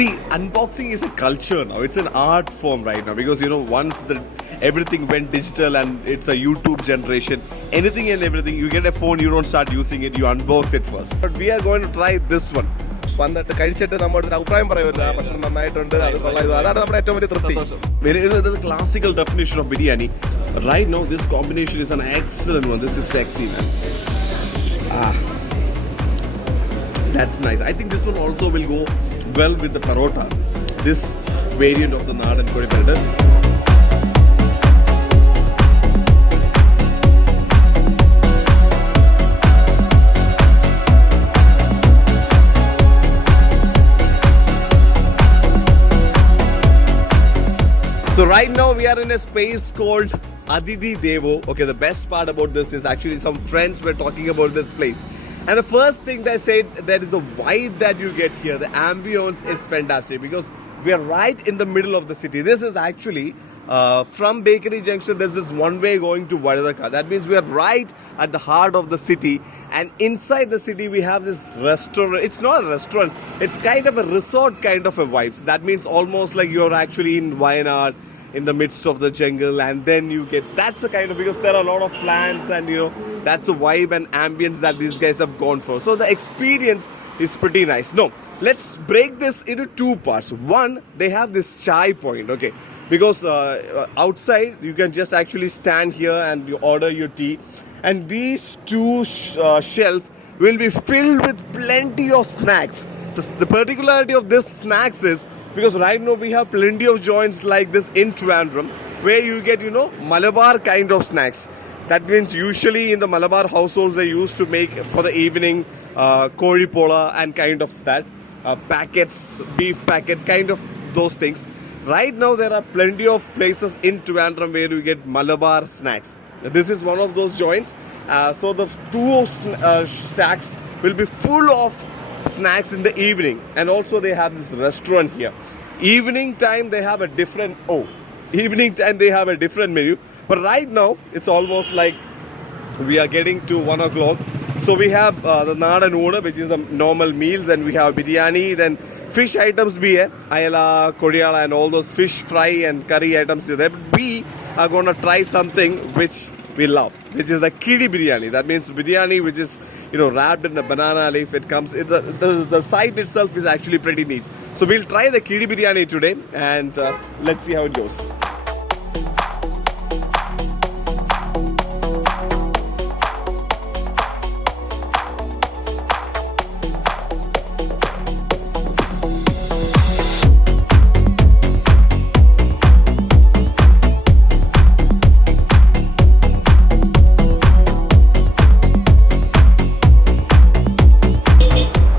See, unboxing is a culture now. It's an art form right now because once everything went digital and it's a YouTube generation, anything and everything, you get a phone, you don't start using it, you unbox it first. But we are going to try this one. വന്നിട്ട് കഴിച്ചിട്ട് നമ്മുടെ ഒരു അഭിപ്രായം പറയുമല്ലോ ആ ഭക്ഷണം നന്നായിട്ടുണ്ട് അത് കൊള്ളാം അതാണ് നമ്മുടെ ഏറ്റവും വലിയ തൃപ്തി. The classical definition of biryani. Right now, this combination is an excellent one. This is sexy, man. That's nice. I think this one also will go well with the parota. This variant of the Naadan Kodi Parota. So right now we are in a space called Aditi Devo. Okay, the best part about this is actually some friends were talking about this place. And the first thing they said, that is the vibe that you get here. The ambience is fantastic because we are right in the middle of the city. This is actually from Bakery Junction, there's this one way going to Vadadaka. That means we are right at the heart of the city. And inside the city, we have this restaurant. It's not a restaurant. It's kind of a resort kind of a vibe. So that means almost like you're actually in Wayanad, in the midst of the jungle, and then you get, that's the kind of, because there are a lot of plants and that's a vibe and ambience that these guys have gone for. So the experience is pretty nice. No, let's break this into two parts. One, they have this chai point, okay, because outside you can just actually stand here and you order your tea, and these two shelves will be filled with plenty of snacks. The particularity of this snacks is because right now we have plenty of joints like this in Trivandrum where you get Malabar kind of snacks. That means usually in the Malabar households they used to make for the evening kori pola and kind of that packets, beef packet, kind of those things. Right now there are plenty of places in Trivandrum where you get Malabar snacks. This is one of those joints. So the two stacks will be full of snacks in the evening, and also they have this restaurant here. Evening time they have a different menu, but right now it's almost like we are getting to 1 o'clock. So we have the Naadan Oona, which is the normal meals, and we have biryani, then fish items bhi hai, ayala, kodiyala and all those fish fry and curry items are there. But we are going to try something which we love, which is the kidi biryani. That means biryani which is wrapped in a banana leaf. It comes, the site itself is actually pretty neat. So we'll try the kidi biryani today, and let's see how it goes.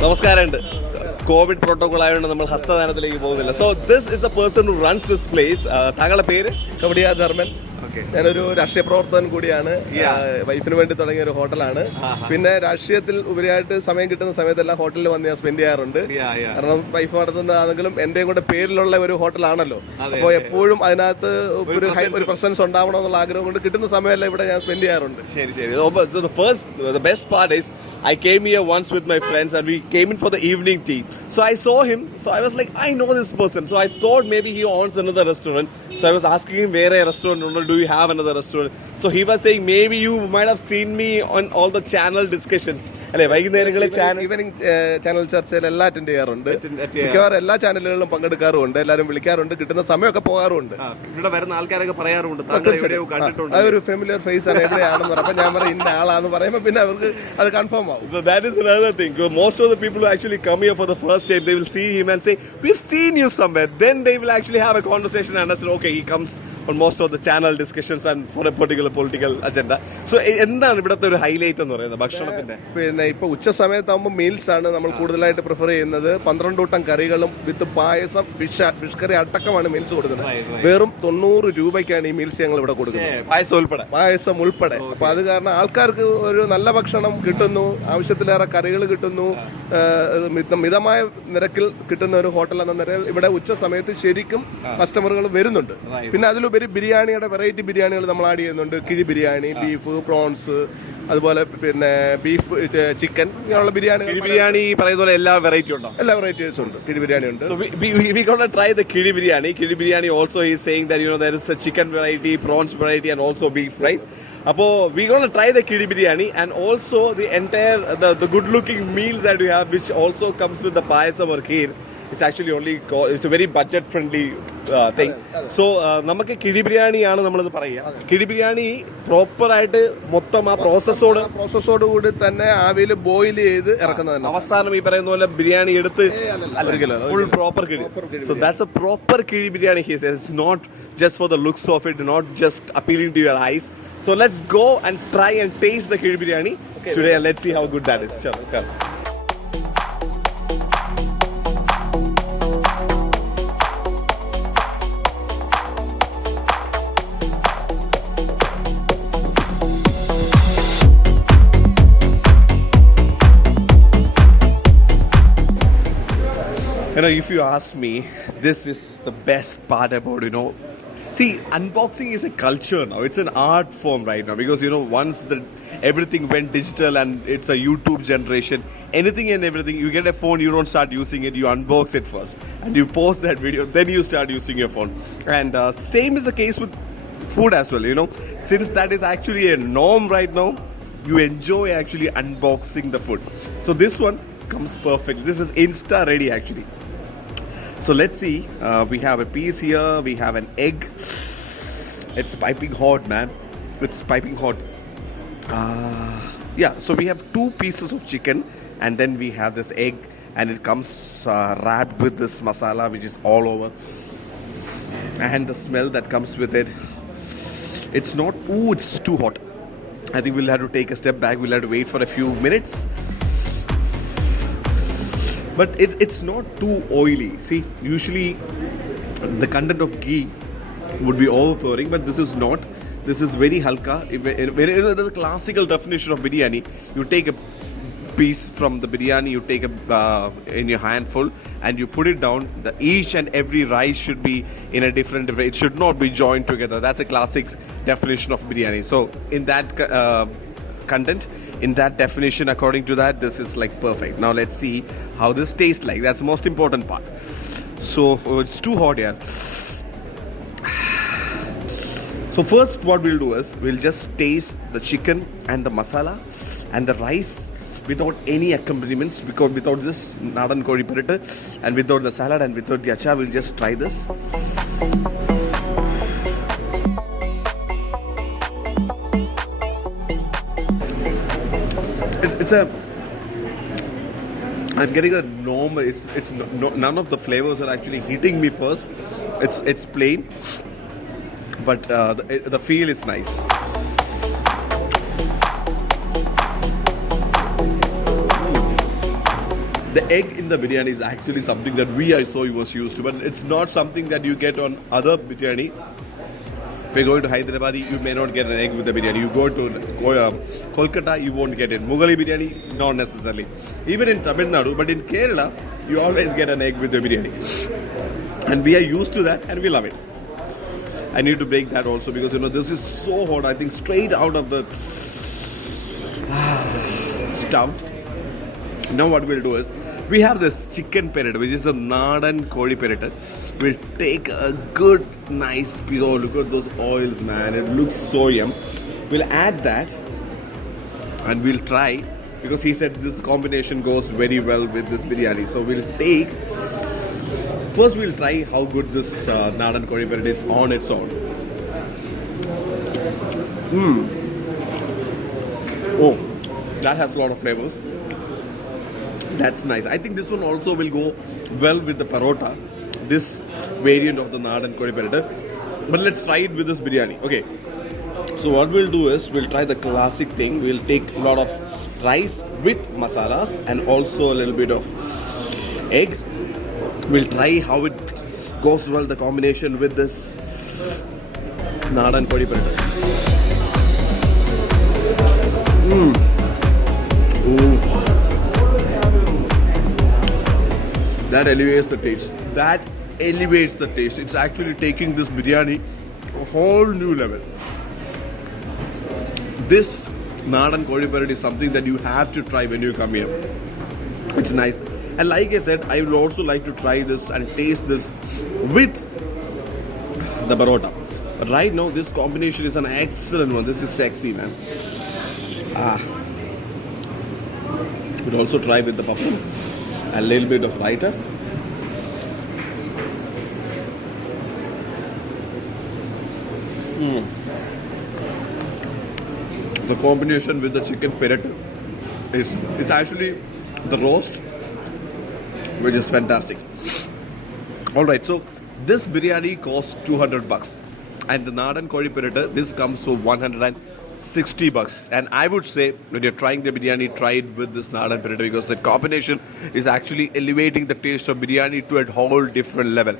നമസ്കാരമുണ്ട്. Covid protocol ആയതുകൊണ്ട് നമ്മൾ ഹസ്തദാനത്തിലേക്ക് പോകുന്നില്ല. So this is the person who runs this place. താങ്കളുടെ പേര്? കവടിയ ധർമ്മൻ. ഞാനൊരു രാഷ്ട്രീയ പ്രവർത്തകൻ കൂടിയാണ്. വൈഫിന് വേണ്ടി തുടങ്ങിയ ഒരു ഹോട്ടലാണ്. പിന്നെ രാഷ്ട്രീയത്തിൽ ഉപരിയായിട്ട് സമയം കിട്ടുന്ന സമയത്തെല്ലാം ഹോട്ടലിൽ വന്ന് ഞാൻ സ്പെൻഡ് ചെയ്യാറുണ്ട്. കാരണം വൈഫ് നടത്തുന്നതാണെങ്കിലും എന്റെയും കൂടെ പേരിലുള്ള ഒരു ഹോട്ടലാണല്ലോ. അപ്പോൾ എപ്പോഴും അതിനകത്ത് ഒരു പ്രസൻസ് ഉണ്ടാവണമെന്നുള്ള ആഗ്രഹം കൊണ്ട് കിട്ടുന്ന സമയമെല്ലാം ഇവിടെ ഞാൻ സ്പെൻഡ് ചെയ്യാറുണ്ട്. ശരി ശരി. The best part is I came here once with my friends and we came in for the evening tea. So I saw him. So I was like, I know this person. So I thought maybe he owns another restaurant. So I was asking him, where a restaurant? Do you have another restaurant? So he was saying, maybe you might have seen me on all the channel discussions. അല്ലെ, വൈകുന്നേരങ്ങളിൽ evening channel ചർച്ചയിൽ എല്ലാം attend ചെയ്യാറുണ്ട്. മിക്കവാറും എല്ലാ ചാനലുകളിലും പങ്കെടുക്കാറുണ്ട്. എല്ലാവരും വിളിക്കാറുണ്ട്. കിട്ടുന്ന സമയമൊക്കെ പോകാറുണ്ട്. ഇവിടെ വരുന്ന ആൾക്കാരൊക്കെ പറയാറുണ്ട് അതൊരു ഫെമിലിയർ ഫേസ് ആണ്, എവിടെയാണെന്ന് പറയുമ്പോൾ ഞാൻ പറയും ഇന്ന ആളാന്ന് പറയുമ്പോൾ പിന്നെ അവർക്ക് അത് കൺഫേം ആവും. So that is another thing. Most of the people who actually come here for the first time, they will see him and say, we've seen you somewhere. Then they will actually have a conversation and understand, okay, he comes on most of the channel discussions and for a particular political agenda. So എന്താണ് ഇവിടുത്തെ ഒരു highlight എന്ന് പറയുന്നത് ഭക്ഷണത്തിന്റെ? പിന്നെ ഇപ്പൊ ഉച്ച സമയത്താകുമ്പോൾ meals ആണ് നമ്മൾ കൂടുതലായിട്ട് പ്രിഫർ ചെയ്യുന്നത്. 12 കൂട്ടം കറികളും വിത്ത് പായസം, ഫിഷ് കറി അടക്കമാണ് മീൽസ് കൊടുക്കുന്നത്. വെറും 90 രൂപയ്ക്കാണ് ഈ മീൽസ് ഞങ്ങൾ ഇവിടെ കൊടുക്കുന്നത്, പായസം ഉൾപ്പെടെ. അപ്പൊ അത് കാരണം ആൾക്കാർക്ക് ഒരു നല്ല ഭക്ഷണം കിട്ടുന്നു, ആവശ്യത്തിലേറെ കറികൾ കിട്ടുന്നു, മിതമായ നിരക്കിൽ കിട്ടുന്ന ഒരു ഹോട്ടൽ എന്ന നിലയിൽ ഇവിടെ ഉച്ച സമയത്ത് ശരിക്കും കസ്റ്റമറുകൾ വരുന്നുണ്ട്. പിന്നെ അതിലുപരി ബിരിയാണിയുടെ വെറൈറ്റി ബിരിയാണികൾ നമ്മൾ ആഡ് ചെയ്യുന്നുണ്ട്. കിഴി ബിരിയാണി, ബീഫ്, പ്രോൺസ്, അതുപോലെ പിന്നെ ബീഫ് ചിക്കൻ ഇങ്ങനെയുള്ള ബിരിയാണി കിഴി ബിരിയാണി പറയുന്ന പോലെ എല്ലാ വെറൈറ്റി ഉണ്ടോ? എല്ലാ വെറൈറ്റീസും ഉണ്ട്. കിഴി ബിരിയാണി ഉണ്ട്. So we gonna try the kidi biryani. Kidi biryani also is saying that there is a chicken variety, prawns variety, and also beef, right? Apo we gonna try the kidi biryani and also the entire the good looking meals that we have, which also comes with the payasam or kheer. It's actually it's a very budget friendly thing. So നമുക്ക് കിഴി ബിരിയാണി ആണ് നമ്മളത് പറയുക. കിഴി biryani proper ആയിട്ട് മൊത്തം ആ പ്രോസസ്സോട് കൂടി തന്നെ ആവിയിൽ ബോയിൽ ചെയ്ത് ഇറക്കുന്നതാണ്. അവസാനം ഈ പറയുന്ന പോലെ ബിരിയാണി എടുത്ത് ഫുൾ പ്രോപ്പർ കിഴി. So that's a proper കിഴി biryani. He says it's not just for the looks of it, not just appealing to your eyes. So let's go and try and taste the kidi biryani today and let's see how good that is. Chalo. If you ask me, this is the best part about, see, unboxing is a culture now. It's an art form right now because, once everything went digital and it's a YouTube generation, anything and everything, you get a phone, you don't start using it, you unbox it first and you post that video, then you start using your phone. And same is the case with food as well, since that is actually a norm right now, you enjoy actually unboxing the food. So this one comes perfect. This is insta ready actually. So let's see, we have a piece here, we have an egg. It's piping hot, man. It's piping hot. So we have 2 pieces of chicken and then we have this egg and it comes wrapped with this masala which is all over. And the smell that comes with it, it's not, it's too hot. I think we'll have to take a step back, we'll have to wait for a few minutes. But it's not too oily. See, usually the content of ghee would be overpowering, but this is not. This is very halka. The classical definition of biryani, you take a piece from the biryani, you take in your handful and you put it down. Each and every rice should be in a different way. It should not be joined together. That's a classic definition of biryani. So in that content, in that definition, according to that, this is like perfect. Now let's see how this tastes like. That's the most important part. So it's too hot here. So first what we'll do is we'll just taste the chicken and the masala and the rice without any accompaniments, because without this nadan kodi parattu and without the salad and without the achar, we'll just try this. I'm getting a normal. It's none of the flavors are actually hitting me first. It's plain, but the feel is nice. The egg in the biryani is actually something that we also was used to, but it's not something that you get on other biryani. If you're going to Hyderabad, you may not get an egg with the biryani. You go to Kolkata, you won't get it. Mughali biryani, not necessarily. Even in Tamil Nadu, but in Kerala, you always get an egg with the biryani. And we are used to that and we love it. I need to break that also because, this is so hot. I think straight out of the stove. Now what we'll do is, we have this chicken perit, which is the Nadan Kodi perit. We'll take a good, nice piece. Oh, look at those oils, man. It looks so yum. We'll add that and we'll try, because he said this combination goes very well with this biryani. So first we'll try how good this Nadan Kodi perit is on its own. Oh, that has a lot of flavors. That's nice. I think this one also will go well with the parota, this variant of the Nadan Kodi perit. But let's try it with this biryani. Okay. So what we'll do is we'll try the classic thing. We'll take a lot of rice with masalas and also a little bit of egg. We'll try how it goes well, the combination with this Nadan Kodi perit. That elevates the taste. It's actually taking this biryani a whole new level. This Nadan Koli Parad is something that you have to try when you come here. It's nice. And like I said, I would also like to try this and taste this with the parota. But right now, this combination is an excellent one. This is sexy, man. We'll also try with the puffin. A little bit of raita. The combination with the chicken perit is it's actually the roast, which is fantastic. All right, so this biryani costs $200, and the Nadan Koli Perit, this comes for $160. And I would say when you're trying the biryani, try it with this Nadan Perit because the combination is actually elevating the taste of biryani to a whole different level.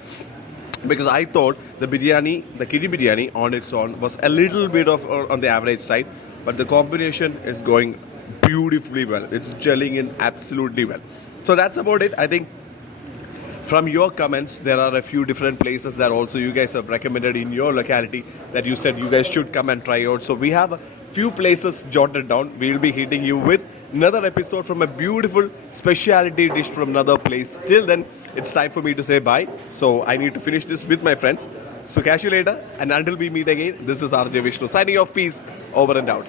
Because I thought the biryani, the kiddy biryani on its own was a little bit of on the average side, but the combination is going beautifully well. It's gelling in absolutely well. So that's about it. I think from your comments, there are a few different places that also you guys have recommended in your locality that you said you guys should come and try out. So we have a few places jotted down. We'll be hitting you with another episode from a beautiful specialty dish from another place. Till then, it's time for me to say bye. So I need to finish this with my friends. So catch you later. And until we meet again, this is RJ Vishnu signing off. Peace. Over and out.